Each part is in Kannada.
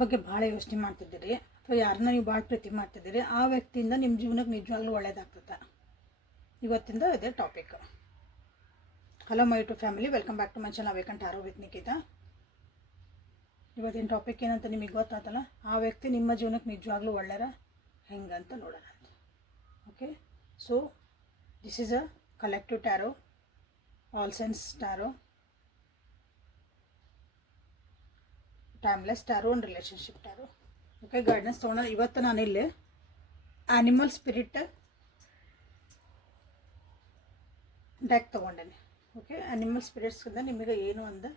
ಬಗ್ಗೆ ಭಾಳ ಯೋಚನೆ ಮಾಡ್ತಿದ್ದೀರಿ ಅಥವಾ ಯಾರನ್ನ ನೀವು ಭಾಳ ಪ್ರೀತಿ ಮಾಡ್ತಿದ್ದೀರಿ, ಆ ವ್ಯಕ್ತಿಯಿಂದ ನಿಮ್ಮ ಜೀವನಕ್ಕೆ ನಿಜವಾಗ್ಲೂ ಒಳ್ಳೇದಾಗ್ತದೆ. ಇವತ್ತಿಂದ ಇದೇ topic. Hello my to family, welcome back to my channel ಅವೇಕಂಟ್ ಆರೋ ವಿತ್ ನಿಕಿತಾ. ಇವತ್ತಿನ ಟಾಪಿಕ್ ಏನಂತ ನಿಮಗೆ ಗೊತ್ತಾತಲ್ಲ, ಆ ವ್ಯಕ್ತಿ ನಿಮ್ಮ ಜೀವನಕ್ಕೆ ನಿಜವಾಗ್ಲೂ ಒಳ್ಳೆಯರ ಹೆಂಗಂತ ನೋಡೋಣ. Okay, so this is a collective tarot, all signs tarot, timeless tarot and relationship tarot. Okay, guidance ತೊಗೊಂಡು ಇವತ್ತು ನಾನು ಇಲ್ಲಿ ಆ್ಯನಿಮಲ್ ಸ್ಪಿರಿಟ್ ಡೆಕ್ ತೊಗೊಂಡೇನೆ. ಓಕೆ, ಆ್ಯನಿಮಲ್ ಸ್ಪಿರಿಟ್ಸ್ಗಿಂತ ನಿಮಗೆ ಏನು ಒಂದು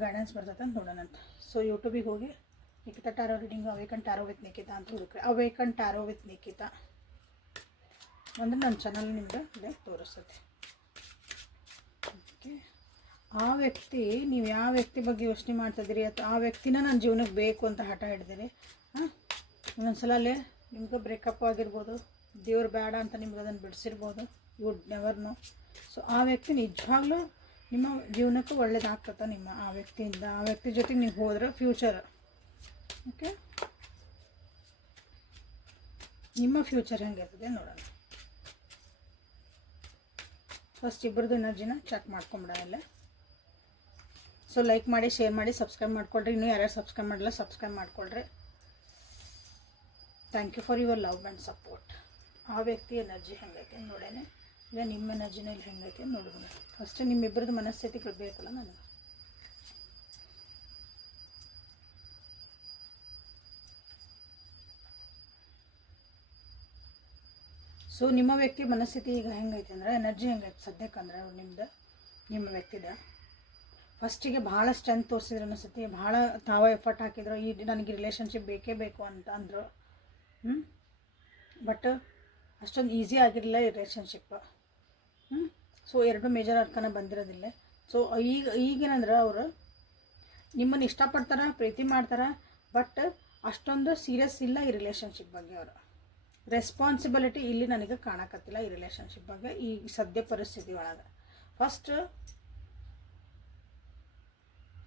ಗೈಡೆನ್ಸ್ ಬರ್ತದೆ ಅಂತ ನೋಡೋಣ ಅಂತ. ಸೊ ಯೂಟ್ಯೂಬಿಗೆ ಹೋಗಿ Nikita tarot reading awakened tarot with Nikita ಅಂತ ಹುಡುಕ್ರಿ. ಅವೇಕಂಟ್ ಟ್ಯಾರೋ ವಿತ್ ನಿಕಿತಾ ಅಂದರೆ ನನ್ನ ಚಾನಲ್ ನಿಮ್ಗೆ ಡೆಕ್ ತೋರಿಸ್ತದೆ. ಓಕೆ, ಆ ವ್ಯಕ್ತಿ, ನೀವು ಯಾವ ವ್ಯಕ್ತಿ ಬಗ್ಗೆ ಯೋಚನೆ ಮಾಡ್ತಿದ್ದೀರಿ ಅಥವಾ ಆ ವ್ಯಕ್ತಿನ ನನ್ನ ಜೀವನಕ್ಕೆ ಬೇಕು ಅಂತ ಹಠ ಹಿಡಿದಿರಿ. ಒಂದೊಂದ್ಸಲ ಅಲ್ಲೇ ನಿಮ್ಗೆ ಬ್ರೇಕಪ್ ಆಗಿರ್ಬೋದು, ದೇವ್ರು ಬೇಡ ಅಂತ ನಿಮ್ಗೆ ಅದನ್ನು ಬಿಡಿಸಿರ್ಬೋದು, ವುಡ್ ನೆವರ್ ನೋ. ಸೊ ಆ ವ್ಯಕ್ತಿ ನಿಜವಾಗ್ಲೂ ನಿಮ್ಮ ಜೀವನಕ್ಕೂ ಒಳ್ಳೇದಾಗ್ತದೆ. ನಿಮ್ಮ ಆ ವ್ಯಕ್ತಿಯಿಂದ, ಆ ವ್ಯಕ್ತಿ ಜೊತೆಗೆ ನೀವು ಹೋದ್ರೆ ಫ್ಯೂಚರ್, ಓಕೆ, ನಿಮ್ಮ ಫ್ಯೂಚರ್ ಹೆಂಗಿರ್ತದೆ ನೋಡೋಣ. ಫಸ್ಟ್ ಇಬ್ಬರದು ಎನರ್ಜಿನ ಚೆಕ್ ಮಾಡ್ಕೊಂಬಿಡ ಇಲ್ಲ. ಸೊ ಲೈಕ್ ಮಾಡಿ, ಶೇರ್ ಮಾಡಿ, ಸಬ್ಸ್ಕ್ರೈಬ್ ಮಾಡ್ಕೊಳ್ರಿ. ಇನ್ನೂ ಯಾರ್ಯಾರು ಸಬ್ಸ್ಕ್ರೈಬ್ ಮಾಡಿಲ್ಲ ಸಬ್ಸ್ಕ್ರೈಬ್ ಮಾಡ್ಕೊಳ್ರಿ. Thank you for your love and support. ಆ ವ್ಯಕ್ತಿ ಎನರ್ಜಿ ಹೆಂಗೈತೆ ನೋಡೇನೆ, ಇಲ್ಲ ನಿಮ್ಮ ಎನರ್ಜಿನ ಇಲ್ಲಿ ಹೆಂಗೈತೆ ನೋಡೋಣ. ಫಸ್ಟ್ ನಿಮ್ಮಿಬ್ಬರದ್ದು ಮನಸ್ಥಿತಿಗಳು ಬೇಕಲ್ಲ ನನಗೆ. ಸೊ ನಿಮ್ಮ ವ್ಯಕ್ತಿ ಮನಸ್ಥಿತಿ ಈಗ ಹೆಂಗೈತೆ ಅಂದ್ರೆ, ಎನರ್ಜಿ ಹೆಂಗೈತೆ ಸದ್ಯಕ್ಕೆ ಅಂದ್ರೆ ನಿಮ್ದು, ನಿಮ್ಮ ವ್ಯಕ್ತಿದ ಫಸ್ಟಿಗೆ ಭಾಳ ಸ್ಟ್ರೆಂತ್ ತೋರಿಸಿದ್ರು ಅನಿಸುತ್ತೆ, ಭಾಳ ತಾವ ಎಫರ್ಟ್ ಹಾಕಿದ್ರು, ಈ ನನಗೆ ರಿಲೇಷನ್ಶಿಪ್ ಬೇಕೇ ಬೇಕು ಅಂತ ಅಂದರು. ಬಟ್ ಅಷ್ಟೊಂದು ಈಸಿ ಆಗಿರಲಿಲ್ಲ ಈ ರಿಲೇಷನ್ಶಿಪ್. ಸೊ ಎರಡು ಮೇಜರ್ ಅರ್ಥನ ಬಂದಿರೋದಿಲ್ಲ. ಸೊ ಈಗೇನಂದ್ರೆ ಅವರು ನಿಮ್ಮನ್ನು ಇಷ್ಟಪಡ್ತಾರೆ, ಪ್ರೀತಿ ಮಾಡ್ತಾರೆ, ಬಟ್ ಅಷ್ಟೊಂದು ಸೀರಿಯಸ್ ಇಲ್ಲ ಈ ರಿಲೇಷನ್ಶಿಪ್ ಬಗ್ಗೆ. ಅವರು ರೆಸ್ಪಾನ್ಸಿಬಿಲಿಟಿ ಇಲ್ಲಿ ನನಗೆ ಕಾಣಕತ್ತಿಲ್ಲ ಈ ರಿಲೇಷನ್ಶಿಪ್ ಬಗ್ಗೆ ಈ ಸದ್ಯ ಪರಿಸ್ಥಿತಿ ಒಳಗೆ. ಫಸ್ಟ್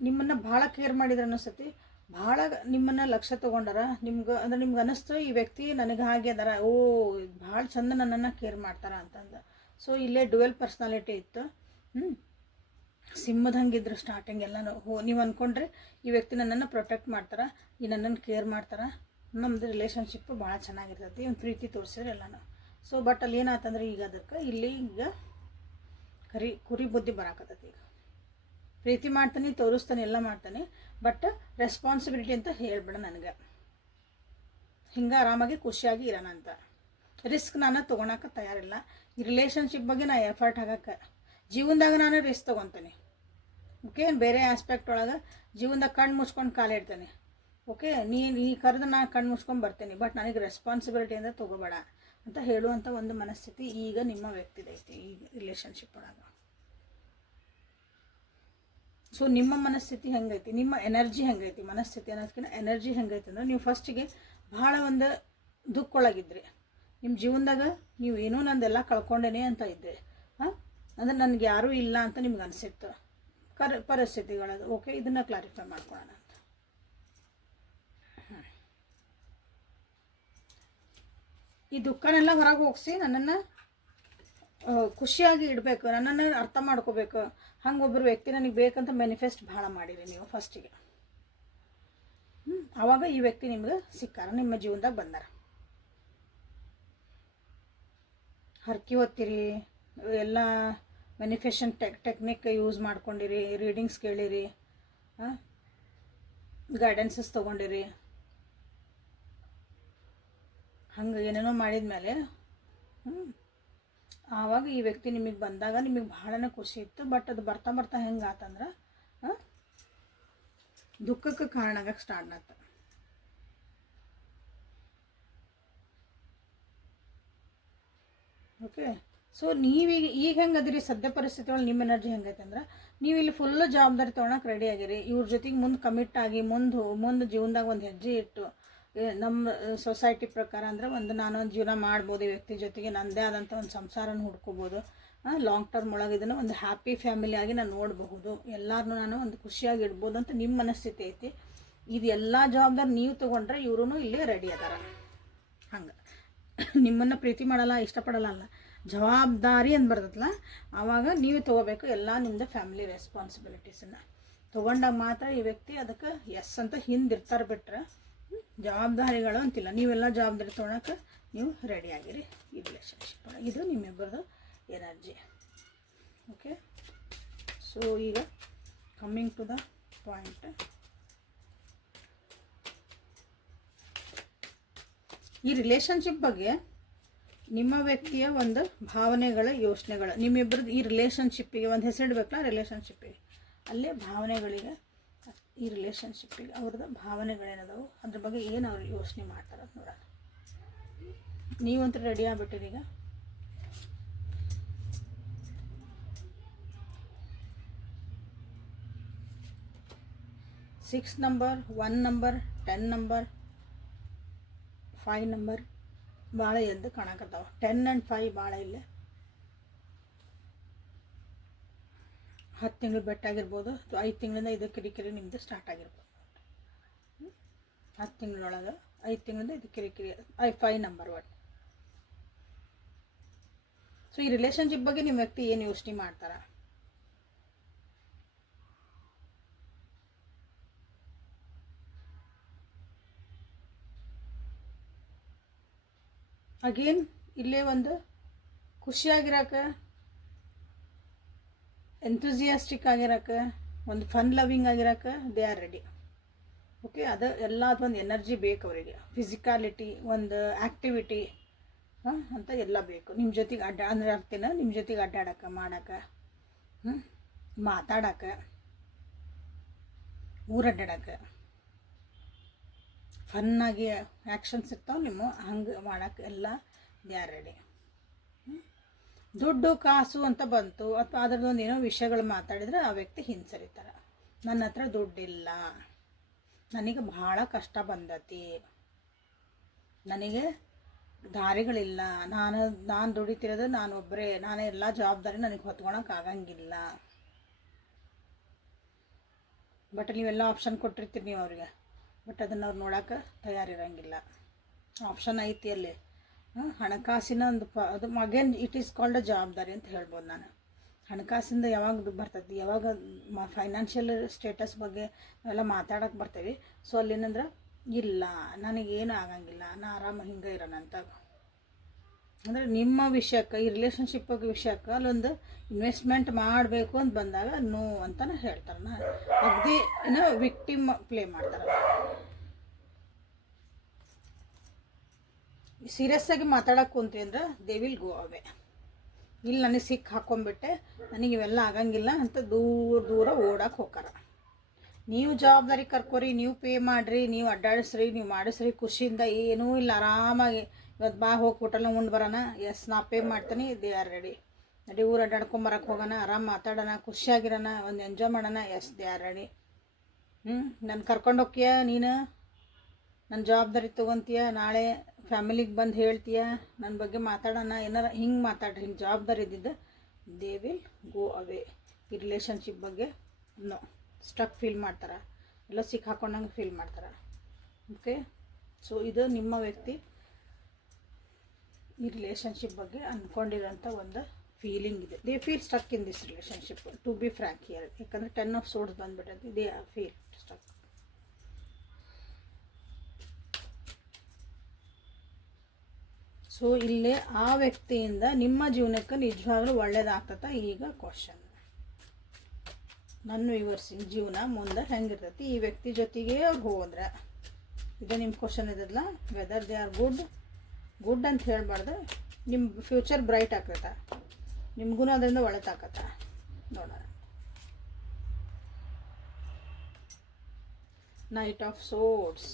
ನಿಮ್ಮನ್ನು ಭಾಳ ಕೇರ್ ಮಾಡಿದ್ರೆ ಅನಿಸ್ತತಿ, ಭಾಳ ನಿಮ್ಮನ್ನು ಲಕ್ಷ್ಯ ತೊಗೊಂಡಾರ. ನಿಮ್ಗೆ ಅಂದ್ರೆ ನಿಮ್ಗೆ ಅನ್ನಿಸ್ತು ಈ ವ್ಯಕ್ತಿ ನನಗೆ ಹಾಗೆ ಅದಾರ, ಓ ಭಾಳ ಚಂದ ನನ್ನನ್ನು ಕೇರ್ ಮಾಡ್ತಾರೆ ಅಂತಂದು. ಸೊ ಇಲ್ಲೇ ಡುವೆಲ್ ಪರ್ಸ್ನಾಲಿಟಿ ಇತ್ತು. ಸಿಂಹದ ಹಂಗಿದ್ರು ಸ್ಟಾರ್ಟಿಂಗ್ ಎಲ್ಲನೂ. ನೀವು ಅಂದ್ಕೊಂಡ್ರೆ ಈ ವ್ಯಕ್ತಿ ನನ್ನನ್ನು ಪ್ರೊಟೆಕ್ಟ್ ಮಾಡ್ತಾರೆ, ಈ ನನ್ನನ್ನು ಕೇರ್ ಮಾಡ್ತಾರೆ, ನಮ್ಮದು ರಿಲೇಷನ್ಶಿಪ್ ಭಾಳ ಚೆನ್ನಾಗಿರ್ತೈತಿ, ಒಂದು ಪ್ರೀತಿ ತೋರಿಸಿದ್ರೆ ಎಲ್ಲನೂ. ಸೊ ಬಟ್ ಅಲ್ಲಿ ಏನಾಯ್ತಂದ್ರೆ ಈಗ ಅದಕ್ಕೆ ಇಲ್ಲಿ ಈಗ ಕುರಿ ಬುದ್ಧಿ ಬರಾಕತ್ತೈತಿ. ಈಗ ಪ್ರೀತಿ ಮಾಡ್ತಾನೆ, ತೋರಿಸ್ತಾನೆ, ಎಲ್ಲ ಮಾಡ್ತಾನೆ, ಬಟ್ ರೆಸ್ಪಾನ್ಸಿಬಿಲಿಟಿ ಅಂತ ಹೇಳ್ಬೇಡ ನನಗೆ, ಹಿಂಗೆ ಆರಾಮಾಗಿ ಖುಷಿಯಾಗಿ ಇರೋಣ ಅಂತ. ರಿಸ್ಕ್ ನಾನು ತೊಗೊಳಕ್ಕೆ ತಯಾರಿಲ್ಲ. ಈ ರಿಲೇಷನ್ಶಿಪ್ ಬಗ್ಗೆ ನಾನು ಎಫರ್ಟ್ ಹಾಕಕ್ಕೆ, ಜೀವನದಾಗ ನಾನು ರಿಸ್ಕ್ ತೊಗೊತೀನಿ. ಓಕೆ, ಬೇರೆ ಆಸ್ಪೆಕ್ಟ್ ಒಳಗೆ ಜೀವನದಾಗ ಕಣ್ಣು ಮುಚ್ಕೊಂಡು ಕಾಲಿಡ್ತೇನೆ. ಓಕೆ, ನೀ ಕರೆದು ನಾನು ಕಣ್ಣು ಮುಚ್ಕೊಂಡು ಬರ್ತೀನಿ, ಬಟ್ ನನಗೆ ರೆಸ್ಪಾನ್ಸಿಬಿಲಿಟಿಯಿಂದ ತೊಗೋಬೇಡ ಅಂತ ಹೇಳುವಂಥ ಒಂದು ಮನಸ್ಥಿತಿ ಈಗ ನಿಮ್ಮ ವ್ಯಕ್ತಿದೈತಿ ಈ ರಿಲೇಷನ್ಶಿಪ್ ಒಳಗೆ. ಸೊ ನಿಮ್ಮ ಮನಸ್ಥಿತಿ ಹೆಂಗೈತಿ, ನಿಮ್ಮ ಎನರ್ಜಿ ಹೆಂಗೈತಿ, ಮನಸ್ಥಿತಿ ಅನ್ನೋದಕ್ಕಿಂತ ಎನರ್ಜಿ ಹೆಂಗೈತಿ ಅಂದ್ರೆ, ನೀವು ಫಸ್ಟಿಗೆ ಭಾಳ ಒಂದು ದುಃಖೊಳಗಿದ್ರಿ. ನಿಮ್ಮ ಜೀವನದಾಗ ನೀವು ಏನೋ ನಂದೆಲ್ಲ ಕಳ್ಕೊಂಡೇನೆ ಅಂತ ಇದ್ರಿ. ಅಂದರೆ ನನಗೆ ಯಾರೂ ಇಲ್ಲ ಅಂತ ನಿಮ್ಗೆ ಅನಿಸಿತ್ತು ಪರಿಸ್ಥಿತಿಗಳದು. ಓಕೆ, ಇದನ್ನು ಕ್ಲಾರಿಫೈ ಮಾಡ್ಕೊಳ್ಳೋಣ ಅಂತ. ಈ ದುಃಖನೆಲ್ಲ ಹೊರಗೆ ಹೋಗಿಸಿ ನನ್ನನ್ನು ಖುಷಿಯಾಗಿ ಇಡಬೇಕು, ನನ್ನನ್ನು ಅರ್ಥ ಮಾಡ್ಕೋಬೇಕು, ಹಂಗೊಬ್ಬರು ವ್ಯಕ್ತಿ ನನಗೆ ಬೇಕಂತ ಮ್ಯಾನಿಫೆಸ್ಟ್ ಭಾಳ ಮಾಡಿರಿ ನೀವು ಫಸ್ಟಿಗೆ. ಆವಾಗ ಈ ವ್ಯಕ್ತಿ ನಿಮ್ಗೆ ಸಿಕ್ಕಾರ, ನಿಮ್ಮ ಜೀವನದಾಗ ಬಂದಾರ. ಹರಕೆ ಹೊತ್ತಿರಿ, ಎಲ್ಲ ಮ್ಯಾನಿಫೆಷನ್ ಟೆಕ್ನಿಕ್ ಯೂಸ್ ಮಾಡ್ಕೊಂಡಿರಿ, ರೀಡಿಂಗ್ಸ್ ಕೇಳಿರಿ, ಗೈಡೆನ್ಸಸ್ ತೊಗೊಂಡಿರಿ, ಹಂಗೆ ಏನೇನೋ ಮಾಡಿದ್ಮೇಲೆ ಆವಾಗ ಈ ವ್ಯಕ್ತಿ ನಿಮಗೆ ಬಂದಾಗ ನಿಮಗೆ ಭಾಳನೇ ಖುಷಿ ಇತ್ತು. ಬಟ್ ಅದು ಬರ್ತಾ ಬರ್ತಾ ಹೆಂಗೆ ಆತಂದ್ರೆ ದುಃಖಕ್ಕೆ ಕಾರಣ ಆಗಕ್ಕೆ ಸ್ಟಾರ್ಟ್ ಆತ. ಓಕೆ, ಸೊ ನೀವೀಗ ಈಗ ಹೆಂಗೆ ಅದಿರಿ ಸದ್ಯ ಪರಿಸ್ಥಿತಿ ಒಳಗೆ ನಿಮ್ಮ ಎನರ್ಜಿ ಹೆಂಗೈತೆ ಅಂದ್ರೆ, ನೀವು ಇಲ್ಲಿ ಫುಲ್ಲು ಜವಾಬ್ದಾರಿ ತೊಗೊಳಕ್ಕೆ ರೆಡಿ ಆಗಿರಿ. ಇವ್ರ ಜೊತೆಗೆ ಮುಂದೆ ಕಮಿಟ್ ಆಗಿ ಮುಂದೆ ಜೀವನದಾಗ ಒಂದು ಹೆಜ್ಜೆ ಇಟ್ಟು, ನಮ್ಮ ಸೊಸೈಟಿ ಪ್ರಕಾರ ಅಂದರೆ ನಾನು ಒಂದು ಜೀವನ ಮಾಡ್ಬೋದು, ಈ ವ್ಯಕ್ತಿ ಜೊತೆಗೆ ನನ್ನದೇ ಆದಂಥ ಒಂದು ಸಂಸಾರನ ಹುಡ್ಕೋಬೋದು, ಲಾಂಗ್ ಟರ್ಮ್ ಒಳಗೆ ಇದನ್ನು ಒಂದು ಹ್ಯಾಪಿ ಫ್ಯಾಮಿಲಿಯಾಗಿ ನಾನು ನೋಡಬಹುದು, ಎಲ್ಲರನ್ನೂ ನಾನು ಒಂದು ಖುಷಿಯಾಗಿ ಇಡ್ಬೋದು ಅಂತ ನಿಮ್ಮ ಮನಸ್ಥಿತಿ ಐತಿ. ಇದು ಎಲ್ಲ ಜವಾಬ್ದಾರಿ ನೀವು ತೊಗೊಂಡ್ರೆ ಇವ್ರೂ ಇಲ್ಲಿ ರೆಡಿ ಅದಾರ. ಹಂಗೆ ನಿಮ್ಮನ್ನು ಪ್ರೀತಿ ಮಾಡಲ್ಲ, ಇಷ್ಟಪಡಲ್ಲ ಅಲ್ಲ, ಜವಾಬ್ದಾರಿ ಅಂತ ಬರ್ತದಲ್ಲ ಆವಾಗ ನೀವು ತೊಗೋಬೇಕು ಎಲ್ಲ ನಿಮ್ಮದು ಫ್ಯಾಮಿಲಿ ರೆಸ್ಪಾನ್ಸಿಬಿಲಿಟೀಸನ್ನು. ತೊಗೊಂಡಾಗ ಮಾತ್ರ ಈ ವ್ಯಕ್ತಿ ಅದಕ್ಕೆ ಎಸ್ ಅಂತ ಹಿಂದಿರ್ತಾರೆ. ಬಿಟ್ರೆ ಜವಾಬ್ದಾರಿಗಳು ಅಂತಿಲ್ಲ. ನೀವೆಲ್ಲ ಜವಾಬ್ದಾರಿ ತೊಗೊಳಕ್ಕೆ ನೀವು ರೆಡಿಯಾಗಿರಿ ಈ ರಿಲೇಷನ್ಶಿಪ್. ಇದು ನಿಮ್ಮಿಬ್ಬರದು ಎನರ್ಜಿ. ಓಕೆ, ಸೊ ಈಗ ಕಮ್ಮಿಂಗ್ ಟು ದ ಪಾಯಿಂಟ್. ಈ ರಿಲೇಷನ್ಶಿಪ್ ಬಗ್ಗೆ ನಿಮ್ಮ ವ್ಯಕ್ತಿಯ ಒಂದು ಭಾವನೆಗಳ ಯೋಚನೆಗಳು, ನಿಮ್ಮಿಬ್ಬರದ್ದು ಈ ರಿಲೇಷನ್ಶಿಪ್ಪಿಗೆ ಒಂದು ಹೆಸರಿಡಬೇಕಲ್ಲ, ರಿಲೇಷನ್ಶಿಪ್ಪಿಗೆ ಅಲ್ಲೇ ಭಾವನೆಗಳಿಗೆ, ಈ ರಿಲೇಷನ್ಶಿಪ್ಪಿಗೆ ಅವ್ರದ್ದು ಭಾವನೆಗಳೇನದಾವು ಅದ್ರ ಬಗ್ಗೆ ಏನು ಅವ್ರು ಯೋಚನೆ ಮಾಡ್ತಾರೆ ಅಂತ ನೋಡೋಣ. ನೀವಂತೂ ರೆಡಿ ಆಗ್ಬಿಟ್ಟಿರಿ ಈಗ. Six number, 1 number, 10 number, 5 number ಭಾಳ ಎದ್ದು ಕಾಣಕತ್ತಾವ. 10 and 5 ಭಾಳ ಇಲ್ಲ. 10 ತಿಂಗಳು ಬೆಟ್ಟಾಗಿರ್ಬೋದು, 5 ತಿಂಗಳಿಂದ ಇದು ಕಿರಿಕಿರಿ ನಿಮ್ಮದು ಸ್ಟಾರ್ಟ್ ಆಗಿರ್ಬೋದು. 10 ತಿಂಗಳೊಳಗೆ 5 ತಿಂಗಳಿಂದ ಇದು ಕಿರಿಕಿರಿ. 5 ನಂಬರ್ 1. ಸೊ ಈ ರಿಲೇಷನ್ಶಿಪ್ ಬಗ್ಗೆ ನಿಮ್ಮ ವ್ಯಕ್ತಿ ಏನು ಯೋಚನೆ ಮಾಡ್ತಾರೆ? ಅಗೇನ್ ಇಲ್ಲೇ ಒಂದು ಖುಷಿಯಾಗಿರೋಕೆ, ಎಂಥೂಸಿಯಾಸ್ಟಿಕ್ ಆಗಿರೋಕೆ, ಒಂದು ಫನ್ ಲವಿಂಗ್ ಆಗಿರೋಕೆ ದೇ ಆರ್ ರೆಡಿ. ಓಕೆ, ಅದು ಎಲ್ಲ ಅದೊಂದು ಎನರ್ಜಿ ಬೇಕು ಅವರಿಗೆ. ಫಿಸಿಕಾಲಿಟಿ, ಒಂದು ಆ್ಯಕ್ಟಿವಿಟಿ ಅಂತ ಎಲ್ಲ ಬೇಕು. ನಿಮ್ಮ ಜೊತೆಗೆ ಅಂದರೆ ಆಗ್ತೀನ, ನಿಮ್ಮ ಜೊತೆಗೆ ಅಡ್ಡಾಡೋಕೆ, ಮಾಡೋಕೆ, ಮಾತಾಡೋಕೆ, ಊರಡ್ಡಾಡೋಕೆ, ಫನ್ನಾಗಿ ಆ್ಯಕ್ಷನ್ಸ್ ಇರ್ತಾವೆ ನಿಮ್ಮ, ಹಂಗೆ ಮಾಡೋಕ್ಕೆ ಎಲ್ಲ ದೇ ಆರ್ ರೆಡಿ. ದುಡ್ಡು ಕಾಸು ಅಂತ ಬಂತು ಅಥವಾ ಅದರದೊಂದು ಏನೋ ವಿಷಯಗಳು ಮಾತಾಡಿದರೆ ಆ ವ್ಯಕ್ತಿ ಹಿಂಸರಿತಾರೆ. ನನ್ನ ಹತ್ರ ದುಡ್ಡಿಲ್ಲ, ನನಗೆ ಭಾಳ ಕಷ್ಟ ಬಂದತಿ, ನನಗೆ ದಾರಿಗಳಿಲ್ಲ, ನಾನು ದುಡಿತಿರೋದು ನಾನೊಬ್ಬರೇ, ನಾನೇ ಎಲ್ಲ ಜವಾಬ್ದಾರಿ ನನಗೆ ಹೊತ್ಕೊಳಕ್ಕೆ ಆಗಂಗಿಲ್ಲ. ಬಟ್ ನೀವೆಲ್ಲ ಆಪ್ಷನ್ ಕೊಟ್ಟಿರ್ತೀರಿ ನೀವು ಅವ್ರಿಗೆ, ಬಟ್ ಅದನ್ನು ಅವ್ರು ನೋಡೋಕೆ ತಯಾರಿರಂಗಿಲ್ಲ. ಆಪ್ಷನ್ ಐತಿ ಅಲ್ಲಿ, ಹಣಕಾಸಿನ ಒಂದು ಅದು again it is called a ಜವಾಬ್ದಾರಿ ಅಂತ ಹೇಳ್ಬೋದು ನಾನು. ಹಣಕಾಸಿಂದ ಯಾವಾಗ ಬರ್ತದೆ, ಯಾವಾಗ ಫೈನಾನ್ಷಿಯಲ್ ಸ್ಟೇಟಸ್ ಬಗ್ಗೆ ಎಲ್ಲ ಮಾತಾಡೋಕೆ ಬರ್ತೀವಿ. ಸೊ ಅಲ್ಲೇನಂದ್ರೆ ಇಲ್ಲ, ನನಗೇನು ಆಗಂಗಿಲ್ಲ, ನಾ ಆರಾಮ ಹಿಂಗೆ ಇರೋಣ ಅಂತ. ಅಂದರೆ ನಿಮ್ಮ ವಿಷಯಕ್ಕೆ, ಈ ರಿಲೇಷನ್ಶಿಪ್ ವಿಷಯಕ್ಕೆ ಅಲ್ಲೊಂದು ಇನ್ವೆಸ್ಟ್ಮೆಂಟ್ ಮಾಡಬೇಕು ಅಂತ ಬಂದಾಗ ನೋ ಅಂತಲೇ ಹೇಳ್ತಾರೆ. ಅಗದಿ ಏನೋ ವಿಕ್ಟಿಮ್ ಪ್ಲೇ ಮಾಡ್ತಾರೆ. ಸೀರಿಯಸ್ ಆಗಿ ಮಾತಾಡೋಕೆ ಕುಂತ್ರಿ ಅಂದ್ರೆ ದೇ ವಿಲ್ ಗೋ ಅವೇ. ಇಲ್ಲಿ ನನಗೆ ಸಿಕ್ಕ ಹಾಕೊಂಡ್ಬಿಟ್ಟೆ, ನನಗೆ ಇವೆಲ್ಲ ಆಗಂಗಿಲ್ಲ ಅಂತ ದೂರ ದೂರ ಓಡಕ್ಕೆ ಹೋಗಾರ. ನೀವು ಜವಾಬ್ದಾರಿ ಕರ್ಕೋರಿ, ನೀವು ಪೇ ಮಾಡಿರಿ, ನೀವು ಅಡ್ಡಾಡಿಸ್ರಿ, ನೀವು ಮಾಡಿಸ್ರಿ, ಖುಷಿಯಿಂದ ಏನೂ ಇಲ್ಲ, ಆರಾಮಾಗಿ ಇವತ್ತು ಬಾ ಹೋಗಿ ಹೋಟೆಲ್ನ ಉಂಡು ಬರೋಣ, ಎಸ್ ನಾ ಪೇ ಮಾಡ್ತೀನಿ, ದೇ ಆರ್ ರೆಡಿ. ನಡಿ ಊರು ಅಡ್ಡಾಡ್ಕೊಂಬರಕ್ಕೆ ಹೋಗೋಣ, ಆರಾಮ್ ಮಾತಾಡೋಣ, ಖುಷಿಯಾಗಿರೋಣ, ಒಂದು ಎಂಜಾಯ್ ಮಾಡೋಣ, ಎಸ್ ದೇ ಆರ್ ರೆಡಿ. ನಾನು ಕರ್ಕೊಂಡೋಗ್ತೀಯ, ನೀನು ನನ್ನ ಜವಾಬ್ದಾರಿ ತೊಗೊತೀಯ, ನಾಳೆ ಫ್ಯಾಮಿಲಿಗೆ ಬಂದು ಹೇಳ್ತೀಯ, ನನ್ನ ಬಗ್ಗೆ ಮಾತಾಡೋಣ, ಏನಾರ ಹಿಂಗೆ ಮಾತಾಡ್ರಿ, ಹಿಂಗೆ ಜವಾಬ್ದಾರಿ ಇದ್ದಿದ್ದು ದೇ ವಿಲ್ ಗೋ ಅವೇ. ಈ ರಿಲೇಷನ್ಶಿಪ್ ಬಗ್ಗೆ ನೋ ಸ್ಟಕ್ ಫೀಲ್ ಮಾಡ್ತಾರೆ, ಎಲ್ಲ ಸಿಕ್ಕ ಹಾಕೊಂಡಂಗೆ ಫೀಲ್ ಮಾಡ್ತಾರೆ. ಓಕೆ, ಸೊ ಇದು ನಿಮ್ಮ ವ್ಯಕ್ತಿ ಈ ರಿಲೇಷನ್ಶಿಪ್ ಬಗ್ಗೆ ಅಂದ್ಕೊಂಡಿರೋಂಥ ಒಂದು ಫೀಲಿಂಗ್ ಇದೆ. They feel stuck in this relationship, to be frank here. ಯಾಕಂದರೆ 10 of Swords ಬಂದುಬಿಟ್ಟೈತಿ, ದೇ ಫೀಲ್ ಸ್ಟಕ್. ಸೊ ಇಲ್ಲೇ ಆ ವ್ಯಕ್ತಿಯಿಂದ ನಿಮ್ಮ ಜೀವನಕ್ಕೆ ನಿಜವಾಗ್ಲೂ ಒಳ್ಳೇದಾಗ್ತದ? ಈಗ ಕ್ವಶನ್, ನನ್ನ ವ್ಯೂವರ್ಸಿನ ಜೀವನ ಮುಂದೆ ಹೆಂಗಿರ್ತೈತಿ ಈ ವ್ಯಕ್ತಿ ಜೊತೆಗೆ ಅವ್ರು ಹೋದ್ರೆ? ಇದು ನಿಮ್ಮ ಕ್ವಶನ್ ಇದಲ್ಲ. ವೆದರ್ ದೇ ಆರ್ ಗುಡ್ ಅಂತ ಹೇಳಬಾರ್ದು, ನಿಮ್ಮ ಫ್ಯೂಚರ್ ಬ್ರೈಟ್ ಆಗ್ತೈತ, ನಿಮಗೂ ಅದರಿಂದ ಒಳ್ಳೆದಾಗತ್ತ ನೋಡೋಣ. Knight of Swords,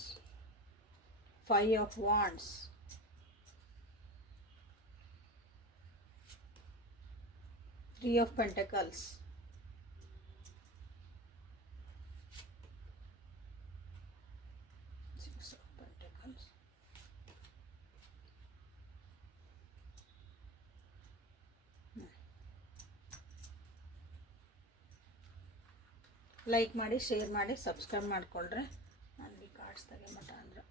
5 of Wands, Three of Pentacles, Six of Pentacles. Like ಮಾಡಿ, ಶೇರ್ ಮಾಡಿ, ಸಬ್ಸ್ಕ್ರೈಬ್ ಮಾಡಿಕೊಂಡ್ರೆ ಕಾರ್ಡ್ಸ್ದಾಗೆ ಮಠ ಅಂದ್ರೆ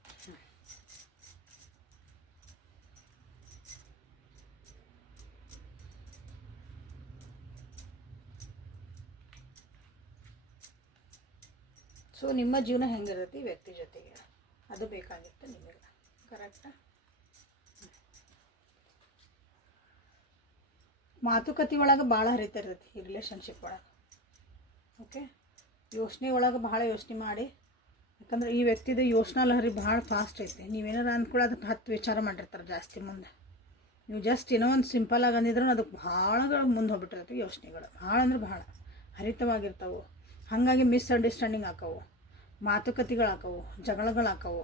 ಸೊ ನಿಮ್ಮ ಜೀವನ ಹೆಂಗಿರುತ್ತೆ ಈ ವ್ಯಕ್ತಿ ಜೊತೆಗೆ ಅದು ಬೇಕಾಗಿತ್ತು ನಿಮಗೆ. ಕರೆಕ್ಟಾ? ಮಾತುಕತೆ ಒಳಗೆ ಭಾಳ ಹರಿತಿರ್ತೈತಿ ಈ ರಿಲೇಷನ್ಶಿಪ್ ಒಳಗೆ. ಓಕೆ, ಯೋಚನೆ ಒಳಗೆ ಭಾಳ ಯೋಚನೆ ಮಾಡಿ, ಯಾಕಂದ್ರೆ ಈ ವ್ಯಕ್ತಿದು ಯೋಚನಾ ಲಹರಿ ಭಾಳ ಫಾಸ್ಟ್ ಐತಿ. ನೀವೇನಾರ ಅಂದ್ಕೊಳ್ಳೋ ಅದಕ್ಕೆ 10 ವಿಚಾರ ಮಾಡಿರ್ತಾರೆ ಜಾಸ್ತಿ ಮುಂದೆ. ನೀವು ಜಸ್ಟ್ ಏನೋ ಒಂದು ಸಿಂಪಲಾಗಿ ಅಂದಿದ್ರು ಅದಕ್ಕೆ ಭಾಳ ಮುಂದೆ ಹೋಗ್ಬಿಟ್ಟಿರ್ತೈತಿ ಯೋಚನೆಗಳು. ಭಾಳ ಅಂದ್ರೆ ಭಾಳ ಹರಿತವಾಗಿರ್ತಾವೆ. ಹಾಗಾಗಿ ಮಿಸ್ಅಂಡರ್ಸ್ಟ್ಯಾಂಡಿಂಗ್ ಆಕವು, ಮಾತುಕತೆಗಳು ಆಕವು, ಜಗಳಗಳು ಆಕವು.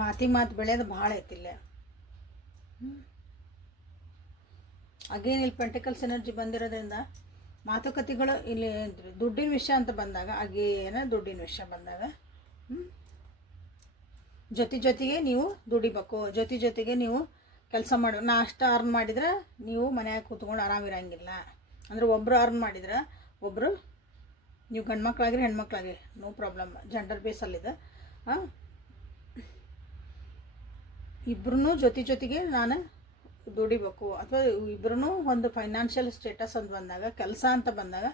ಮಾತು ಬೆಳೆಯೋದು ಭಾಳ ಐತಿಲ್ಲ. ಅಗೇನ್ ಇಲ್ಲಿ ಪೆಂಟಿಕಲ್ಸ್ ಎನರ್ಜಿ ಬಂದಿರೋದ್ರಿಂದ ಮಾತುಕತೆಗಳು ಇಲ್ಲಿ ದುಡ್ಡಿನ ವಿಷಯ ಅಂತ ಬಂದಾಗ, ದುಡ್ಡಿನ ವಿಷಯ ಬಂದಾಗ ಜೊತೆಗೆ ನೀವು ದುಡಿಬೇಕು, ಜೊತೆಗೆ ನೀವು ಕೆಲಸ ಮಾಡಿ. ನಾ ಅಷ್ಟು ಅರ್ನ್ ಮಾಡಿದ್ರೆ ನೀವು ಮನ್ಯಾಗ ಕೂತ್ಕೊಂಡು ಆರಾಮಿರಂಗಿಲ್ಲ. ಅಂದ್ರೆ ಒಬ್ಬರು ಅರ್ನ್ ಮಾಡಿದ್ರೆ ಒಬ್ಬರು, ನೀವು ಗಂಡು ಮಕ್ಕಳಾಗಿರಿ ಹೆಣ್ಮಕ್ಳಾಗಿ ನೋ ಪ್ರಾಬ್ಲಮ್, ಜೆಂಡರ್ ಬೇಸಲ್ಲಿದೆ. ಇಬ್ಬರೂ ಜೊತೆಗೆ ನಾನು ದುಡಿಬೇಕು, ಅಥವಾ ಇಬ್ಬರೂ ಒಂದು ಫೈನಾನ್ಷಿಯಲ್ ಸ್ಟೇಟಸ್ ಅಂತ ಬಂದಾಗ, ಕೆಲಸ ಅಂತ ಬಂದಾಗ